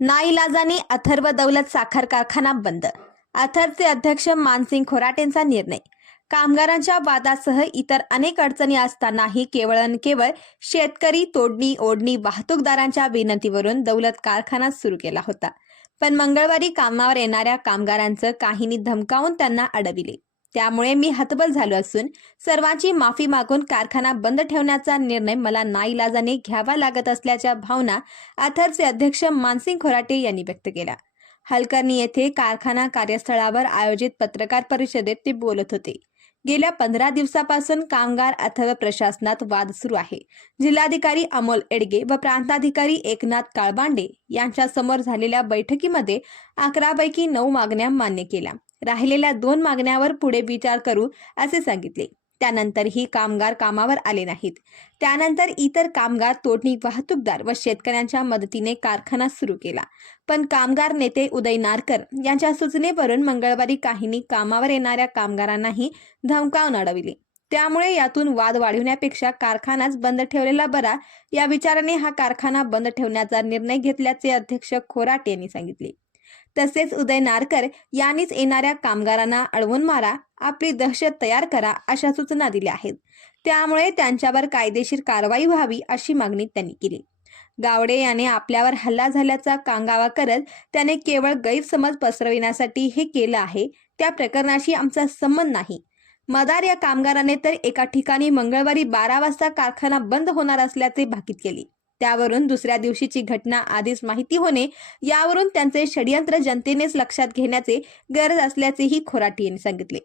नाईलाजाने अथर्व दौलत साखर कारखाना बंद. अथरचे अध्यक्ष मानसिंग खोराटेंचा निर्णय. कामगारांच्या वादासह इतर अनेक अडचणी असतानाही केवळ आणि केवळ शेतकरी तोडणी ओढणी वाहतूकदारांच्या विनंतीवरून दौलत कारखाना सुरू केला होता. पण मंगळवारी कामावर येणाऱ्या कामगारांचं काहींनी धमकावून त्यांना अडविले. त्यामुळे मी हतबल झालो असून सर्वांची माफी मागून कारखाना बंद ठेवण्याचा निर्णय मला नाईलाजाने घ्यावा लागत असल्याच्या भावना अथरचे अध्यक्ष मानसिंग खोराटे यांनी व्यक्त केल्या. हलकर्णी येथे कारखाना कार्यस्थळावर आयोजित पत्रकार परिषदेत ते बोलत होते. गेल्या पंधरा दिवसापासून कामगार अथवा प्रशासनात वाद सुरू आहे. जिल्हाधिकारी अमोल एडगे व प्रांताधिकारी एकनाथ काळबांडे यांच्या समोर झालेल्या बैठकीमध्ये अकरापैकी नऊ मागण्या मान्य केल्या. राहिलेल्या दोन मागण्यावर पुढे विचार करू असे सांगितले. त्यानंतरही कामगार कामावर आले नाहीत. त्यानंतर इतर कामगार तोडणी वाहतूकदार व शेतकऱ्यांच्या मदतीने कारखाना सुरू केला. पण कामगार नेते उदय नारकर यांच्या सूचनेवरून मंगळवारी काहींनी कामावर येणाऱ्या कामगारांनाही धमकावून अडविले. त्यामुळे यातून वाद वाढविण्यापेक्षा कारखानाच बंद ठेवलेला बरा या विचाराने हा कारखाना बंद ठेवण्याचा निर्णय घेतल्याचे अध्यक्ष खोराट यांनी सांगितले. तसेच उदय नारकर यांनीच येणाऱ्या कामगारांना अडवून मारा आपली दहशत तयार करा अशा सूचना दिल्या आहेत. त्यामुळे त्यांच्यावर कायदेशीर कारवाई व्हावी अशी मागणी त्यांनी केली. गावडे याने आपल्यावर हल्ला झाल्याचा कांगावा करत त्याने केवळ गैरसमज पसरविण्यासाठी हे केलं आहे त्या प्रकरणाशी आमचा संबंध नाही. मदार या कामगाराने तर एका ठिकाणी मंगळवारी बारा वाजता कारखाना बंद होणार असल्याचे भाकीत केले. त्यावरून दुसऱ्या दिवशीची घटना आधीच माहिती होणे यावरून त्यांचे षडयंत्र जनतेनेच लक्षात घेण्याचे गरज असल्याचेही खोराटी यांनी सांगितले.